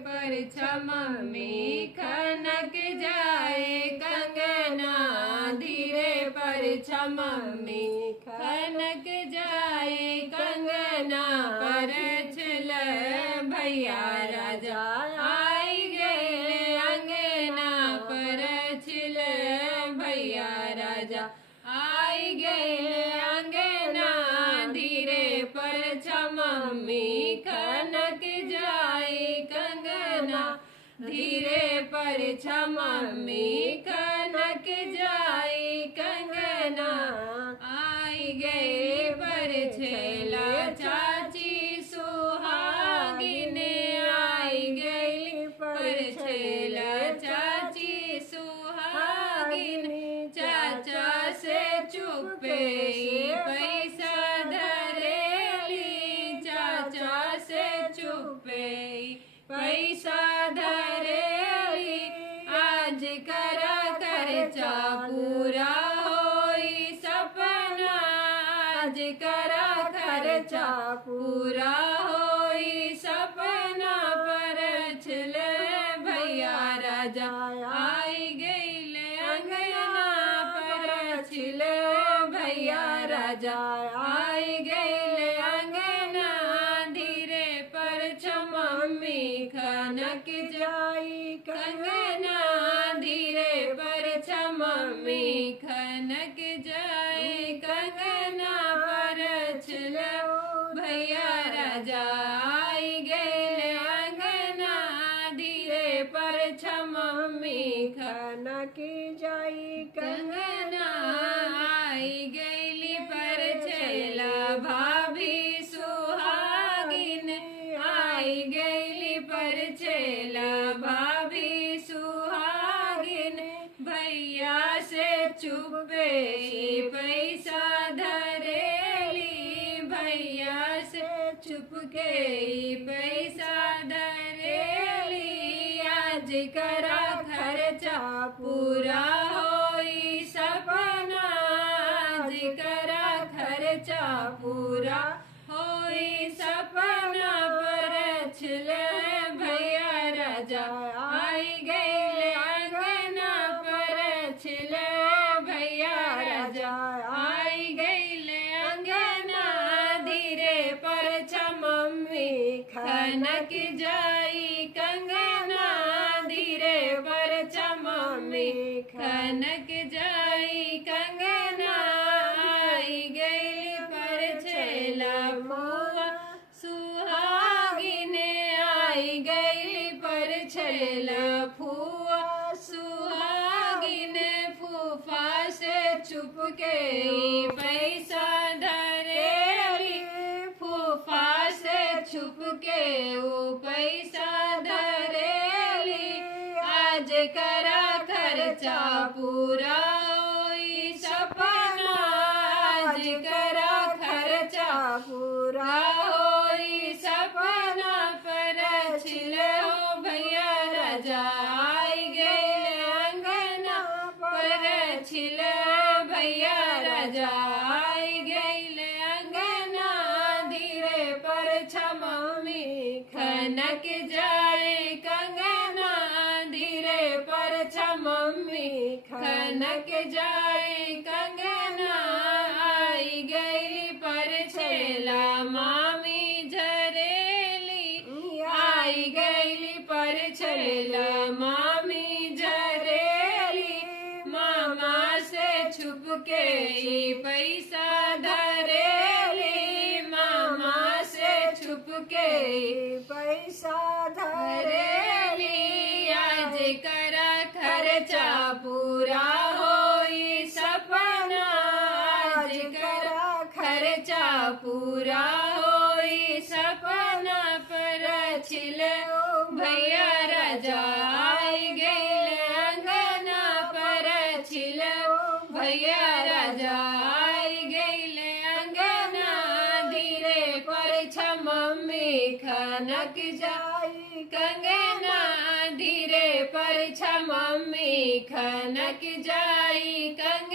पर मम्मी खनक जाए कंगना, धीरे पर मम्मी खनक जाए कंगना। पर छल भैया राजा आई गए अंगना, पर छल भैया राजा आई गए अंगना। धीरे पर मम्मी खनक जाए कंगना, धीरे पर मम्मी खनक जाए कंगना। आई गए पर छेला चाची सुहागिन, आई गई पर छेला चाची सुहागिन। चाचा से चुपे पैसा धरेली, चाचा से चुपे पैसा धरेली। आज करा खर्चा पूरा होई सपना, आज करा खर्चा पूरा होई सपना। पर छल भैया राजा आई गईल अंगना, पर छल भैया राजा आई गईल अंगना। धीरे पर मम्मी खनक जाई कंगना, धीरे पर मम्मी खनक जाई कंगना। पर छल भैया राजा आई गए अंगना, धीरे पर मम्मी खनक जाई कंगना। आई गईली पर छेला भाभी सुहागिन, आई गईली पर छेला भाभी सुहागिन। भैया से चुपे पैसा धरेली, भैया से चुपके पैसा धरेली। आज करा खर्चा पूरा होई सपना, आज करा खर्चा पूरा होई सपना। पर छल भैया राजा आई गए अंगना, पर छल भैया राजा आई गए अंगना। धीरे पर मम्मी खनक जाई कंगना, धीरे पर मम्मी खनक जाई कंगना। आई गई पर छेला फुआ सुहागिन, आई गई पर छेला फुआ सुहागिन। फूफा से चुपके पैसा धरेली, फूफा से छुपके वो पैसा धरेली। आज करा खर्चा पूरा होई सपना, आज करा खर्चा पूरा होई सपना। पर छल भैया राजा आई गए अंगना, पर छल भैया राजा आई गए अंगना। धीरे पर मम्मी खनक जाए कंगना, धीरे पर मम्मी खनक जाए कंगना। आई गई पर छेला मामी झरेली, आई गई पर छेला मामी झरेली। मामा से छुपके पैसा धरेली, मामा से छुपके पैसा धरेली। आज करा खर्चा पूरा होई सपना, आज करा खर्चा पूरा होई सपना। पर छल भैया राजा आई गए अंगना, पर छल भैया राजा आई गए अंगना। धीरे पर मम्मी खनक जाई कंगना, धीरे पर मम्मी खनक जाई कंगना।